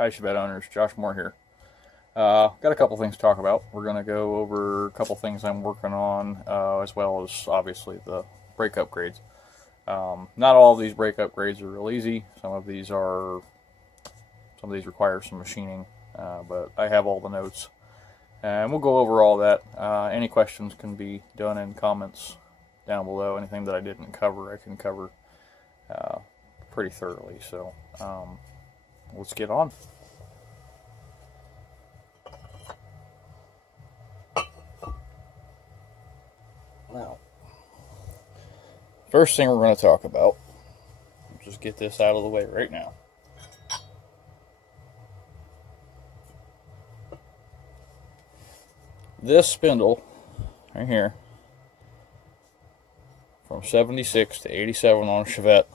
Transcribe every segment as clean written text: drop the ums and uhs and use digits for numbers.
Hi, Chevette owners. Josh Moore here. Got a couple things to talk about. We're going to go over a couple things I'm working on, as well as obviously the brake upgrades. Not all of these brake upgrades are real easy. Some of these require some machining, but I have all the notes, and we'll go over all that. Any questions can be done in comments down below. Anything that I didn't cover, I can cover pretty thoroughly. So let's get on. Now, first thing we're going to talk about, just get this out of the way right now. This spindle right here, from 76 to 87 on a Chevette,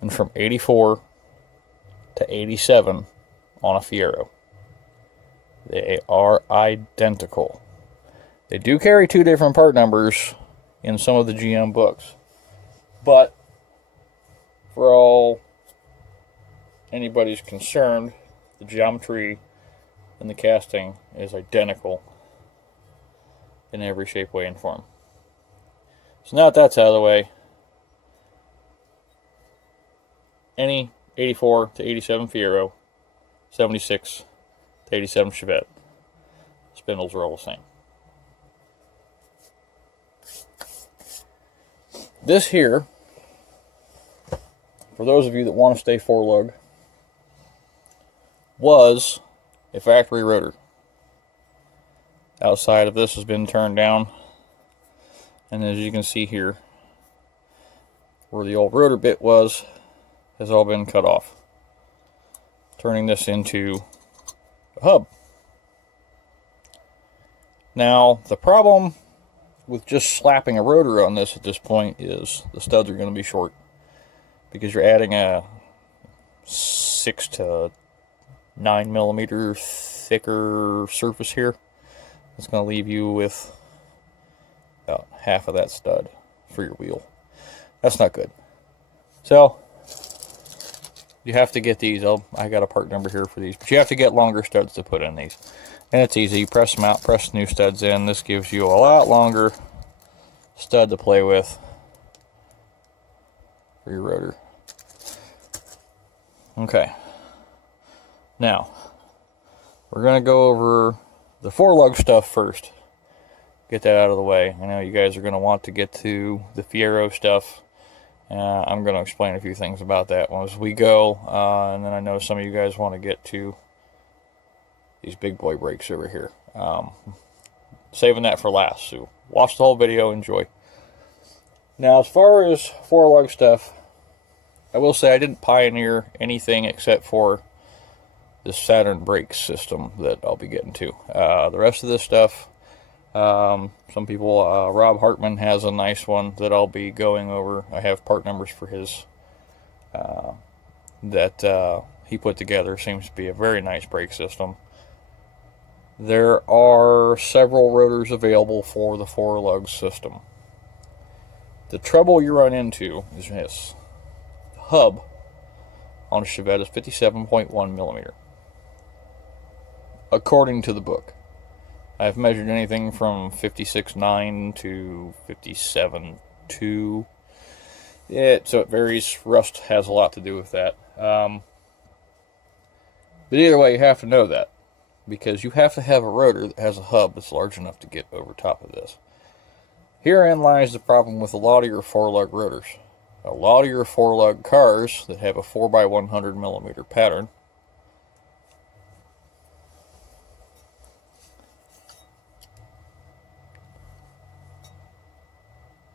and from 84 to 87 on a Fiero. They are identical. They do carry two different part numbers in some of the GM books, but for all anybody's concerned, the geometry and the casting is identical in every shape, way, and form. So now that that's out of the way, any 84 to 87 Fiero, 76 to 87 Chevette, spindles are all the same. This here, for those of you that want to stay four-lug, was a factory rotor. Outside of this has been turned down, and as you can see here, where the old rotor bit was, has all been cut off, turning this into a hub. Now, the problem with just slapping a rotor on this at this point is the studs are going to be short, because you're adding a 6 to 9 millimeter thicker surface here. It's going to leave you with about half of that stud for your wheel. That's not good. So you have to get these. I got a part number here for these, but you have to get longer studs to put in these. And it's easy. You press them out, press new studs in. This gives you a lot longer stud to play with for your rotor. Okay. Now, we're going to go over the four-lug stuff first. Get that out of the way. I know you guys are going to want to get to the Fiero stuff. I'm going to explain a few things about that as we go. And then I know some of you guys want to get to these big boy brakes over here. Saving that for last. So watch the whole video. Enjoy. Now, as far as four-lug stuff, I will say I didn't pioneer anything except for this Saturn brake system that I'll be getting to. The rest of this stuff, some people, Rob Hartman has a nice one that I'll be going over. I have part numbers for his that he put together. Seems to be a very nice brake system. There are several rotors available for the four-lug system. The trouble you run into is this. The hub on a Chevette is 57.1 millimeter. According to the book. I've measured anything from 56.9 to 57.2. So it varies. Rust has a lot to do with that. But either way, you have to know that, because you have to have a rotor that has a hub that's large enough to get over top of this. Herein lies the problem with a lot of your four-lug rotors. A lot of your four-lug cars that have a 4x100 millimeter pattern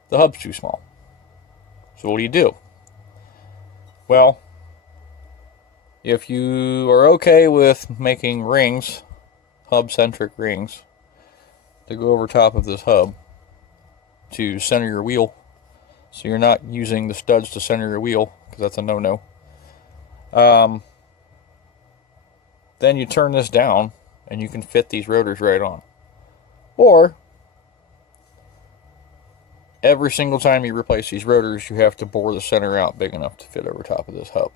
the hub's too small. So what do? Well, if you are okay with making rings, hub-centric rings, to go over top of this hub to center your wheel, so you're not using the studs to center your wheel, because that's a no-no, then you turn this down and you can fit these rotors right on. Or every single time you replace these rotors, you have to bore the center out big enough to fit over top of this hub.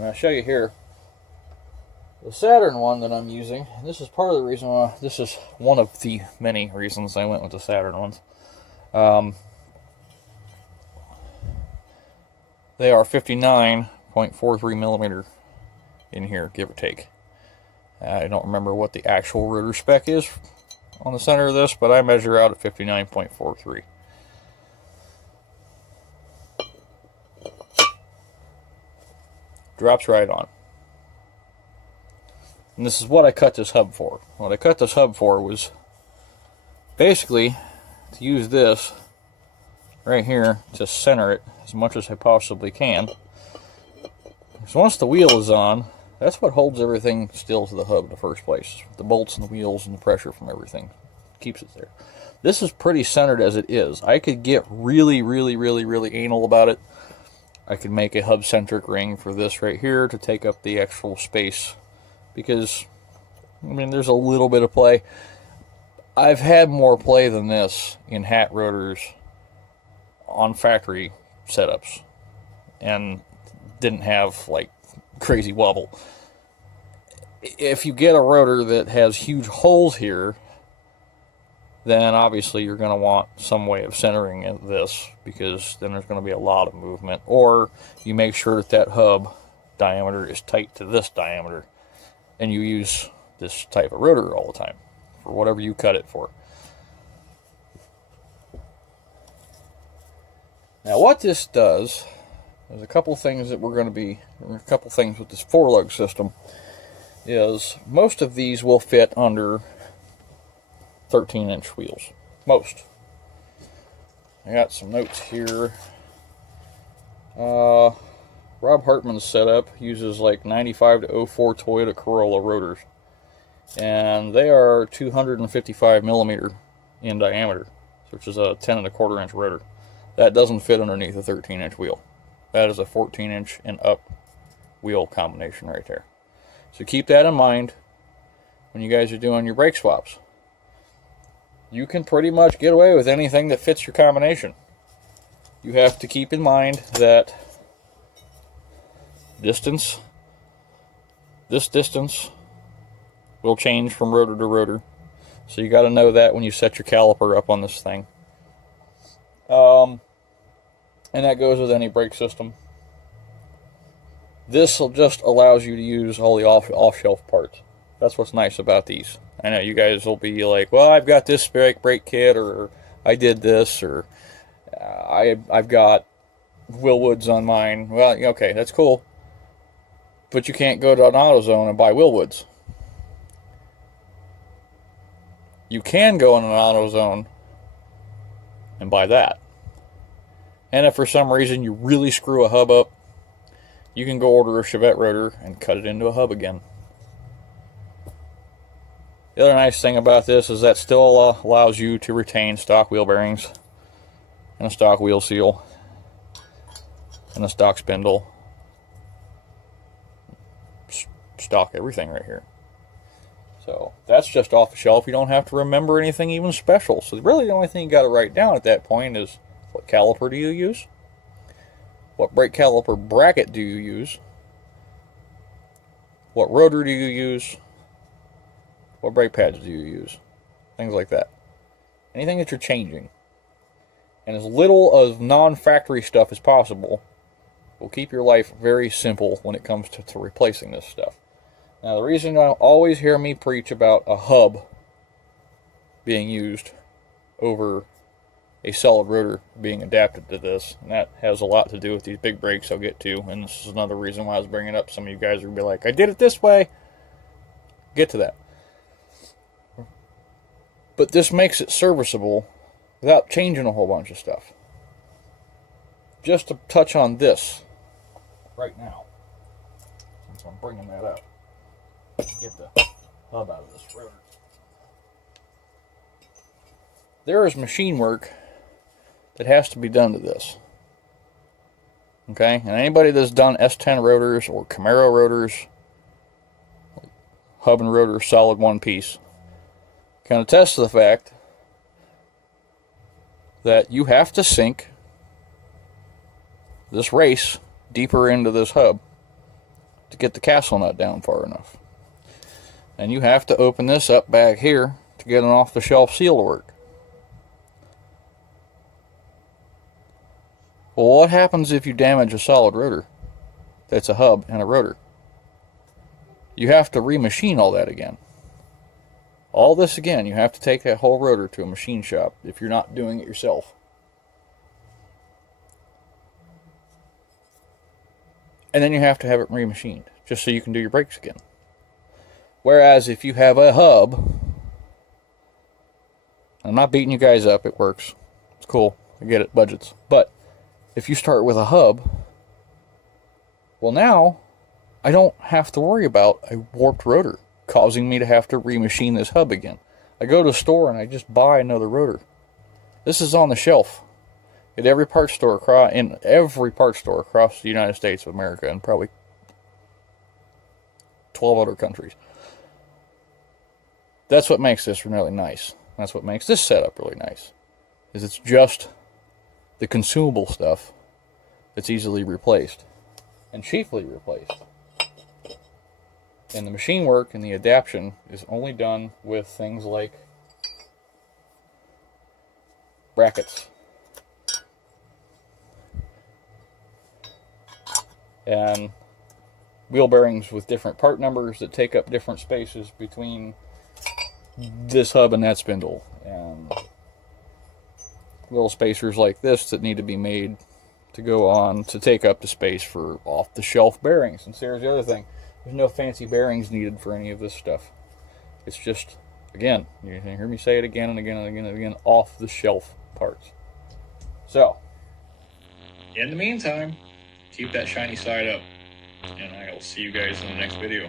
And I'll show you here. The Saturn one that I'm using, and this is part of the reason why, this is one of the many reasons I went with the Saturn ones. They are 59.43 millimeter in here, give or take. I don't remember what the actual rotor spec is on the center of this, but I measure out at 59.43. Drops right on. And this is what I cut this hub for. What I cut this hub for was basically to use this right here to center it as much as I possibly can. So once the wheel is on, that's what holds everything still to the hub in the first place. The bolts and the wheels and the pressure from everything keeps it there. This is pretty centered as it is. I could get really anal about it. I could make a hub-centric ring for this right here to take up the actual space. Because, I mean, there's a little bit of play. I've had more play than this in hat rotors on factory setups. And didn't have, like, crazy wobble. If you get a rotor that has huge holes here, then obviously you're going to want some way of centering this, because then there's going to be a lot of movement. Or you make sure that that hub diameter is tight to this diameter, and you use this type of rotor all the time for whatever you cut it for. Now what this does, there's a couple things that we're going to be, a couple things with this 4-lug system, is most of these will fit under 13-inch wheels. Most. I got some notes here. Rob Hartman's setup uses like 95 to 04 Toyota Corolla rotors, and they are 255 millimeter in diameter, which is a 10 1/4 inch rotor. That doesn't fit underneath a 13-inch wheel. That is a 14-inch and up wheel combination right there. So keep that in mind when you guys are doing your brake swaps. You can pretty much get away with anything that fits your combination. You have to keep in mind that this distance will change from rotor to rotor. So you got to know that when you set your caliper up on this thing. And that goes with any brake system. This just allows you to use all the off-shelf parts. That's what's nice about these. I know you guys will be like, well, I've got this brake kit, or I did this, or I've got Willwoods on mine. Well, okay, that's cool. But you can't go to an AutoZone and buy Willwoods. You can go in an AutoZone and buy that. And if for some reason you really screw a hub up, you can go order a Chevette rotor and cut it into a hub again. The other nice thing about this is that still allows you to retain stock wheel bearings and a stock wheel seal and a stock spindle. Stock everything right here. So that's just off the shelf. You don't have to remember anything even special. So really the only thing you got to write down at that point is, what caliper do you use? What brake caliper bracket do you use? What rotor do you use? What brake pads do you use? Things like that. Anything that you're changing. And as little of non-factory stuff as possible will keep your life very simple when it comes to replacing this stuff. Now, the reason you'll always hear me preach about a hub being used over a solid rotor being adapted to this, and that has a lot to do with these big brakes I'll get to, and this is another reason why I was bringing it up. Some of you guys are going to be like, I did it this way. Get to that. But this makes it serviceable without changing a whole bunch of stuff. Just to touch on this right now, since I'm bringing that up, get the hub out of this rotor. There is machine work that has to be done to this. Okay? And anybody that's done S10 rotors or Camaro rotors, hub and rotor solid one piece, can attest to the fact that you have to sink this race deeper into this hub to get the castle nut down far enough. And you have to open this up back here to get an off-the-shelf seal to work. Well, what happens if you damage a solid rotor? That's a hub and a rotor. You have to remachine all that again. All this again, you have to take that whole rotor to a machine shop if you're not doing it yourself. And then you have to have it remachined, just so you can do your brakes again. Whereas if you have a hub, I'm not beating you guys up, it works. It's cool, I get it, budgets. But if you start with a hub, well now, I don't have to worry about a warped rotor causing me to have to remachine this hub again. I go to a store and I just buy another rotor. This is on the shelf at every parts store across the United States of America and probably 12 other countries. That's what makes this really nice. That's what makes this setup really nice. Is it's just the consumable stuff that's easily replaced and cheaply replaced. And the machine work and the adaptation is only done with things like brackets and wheel bearings with different part numbers that take up different spaces between this hub and that spindle, and little spacers like this that need to be made to go on to take up the space for off-the-shelf bearings. And here's the other thing. There's no fancy bearings needed for any of this stuff. It's just, again, you can hear me say it again and again and again and again, off-the-shelf parts. So, in the meantime, keep that shiny side up, and I will see you guys in the next video.